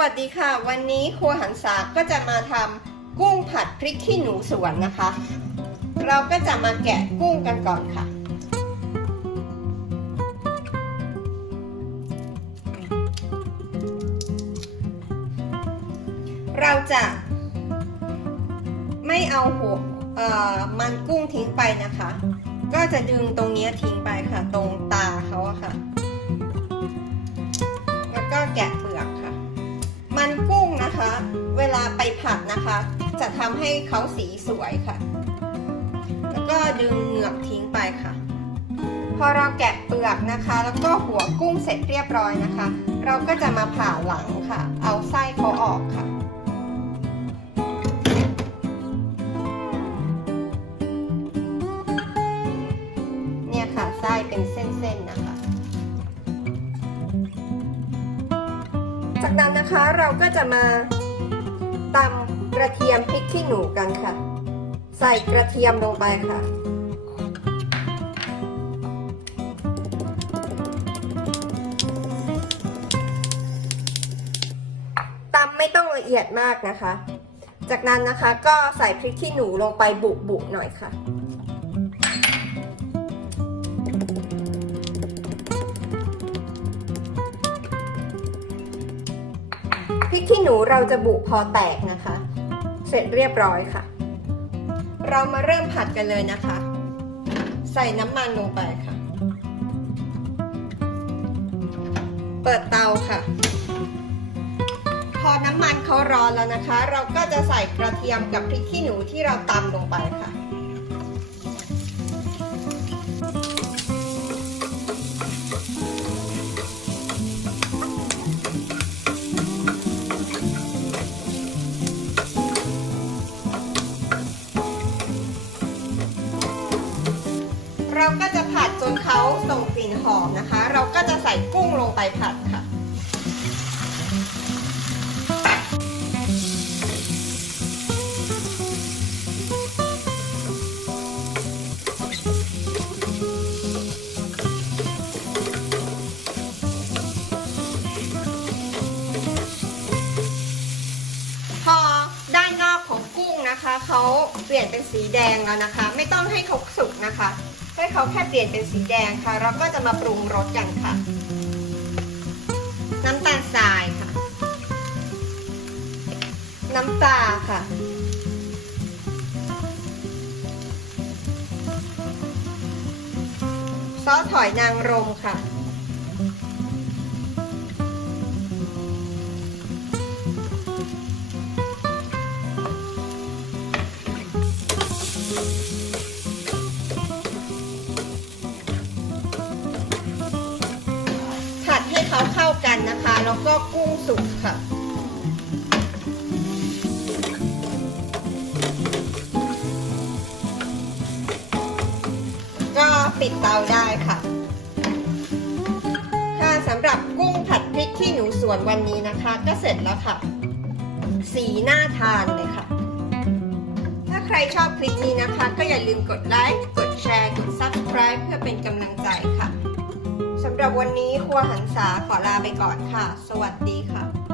วัสดีค่ะ วันนี้ครัวหันษาก็จะมาทำกุ้งผัดพริกขี้หนูสวนนะคะ เราก็จะมาแกะกุ้งกันก่อนค่ะ เราจะ ไม่เอาหัวมันกุ้งทิ้งไปนะคะ ก็จะดึงตรงนี้ทิ้งไปค่ะ ตรงตาเขาอะค่ะ แล้วก็แกะเปลือกค่ะ มันกุ้งนะคะ เวลาไปผัดนะคะ จะทำให้เขาสีสวยค่ะ แล้วก็ดึงเหงือกทิ้งไปค่ะ พอเราแกะเปลือกนะคะ แล้วก็หัวกุ้งเสร็จเรียบร้อยนะคะ เราก็จะมาผ่าหลังค่ะ เอาไส้เขาออกค่ะเนี่ยค่ะไส้เป็นเส้นๆนะคะ จากนั้นนะคะเราก็จะมาตำกระเทียมพริกขี้หนูกันค่ะ ใส่กระเทียมลงไปค่ะ ตำไม่ต้องละเอียดมากนะคะ จากนั้นนะคะก็ใส่พริกขี้หนูลงไปบุบๆหน่อยค่ะ ริกขี้หนูเราจะบุพอแตกนะคะ เสร็จเรียบร้อยค่ะ เรามาเริ่มผัดกันเลยนะคะ ใส่น้ำมันลงไปค่ะ เปิดเตาค่ะ พอน้ำมันเขาร้อนแล้วนะคะ เราก็จะใส่กระเทียมกับพริกขี้หนูที่เราตำลงไปค่ะ เราก็จะผัดจนเขาส่งกลิ่นหอมนะคะ เราก็จะใส่กุ้งลงไปผัดค่ะ พอด้านนอกของกุ้งนะคะเขาเปลี่ยนเป็นสีแดงแล้วนะคะ ไม่ต้องให้เขาสุกนะคะ ให้เขาแค่เปลี่ยนเป็นสีแดงค่ะ เราก็จะมาปรุงรสกันค่ะ น้ำตาลทรายค่ะ น้ำปลาค่ะ ซอสถอยนางรมค่ะ แล้วก็กุ้งสุกค่ะ ก็ปิดเตาได้ค่ะ ค่ะสำหรับกุ้งผัดพริกขี้หนูสวนวันนี้นะคะ ก็เสร็จแล้วค่ะ สีน่าทานเลยค่ะ ถ้าใครชอบคลิปนี้นะคะ ก็อย่าลืมกดไลค์ กดแชร์ กด Subscribe เพื่อเป็นกำลังใจค่ะ สำหรับวันนี้ครัวหันษาขอลาไปก่อนค่ะ สวัสดีค่ะ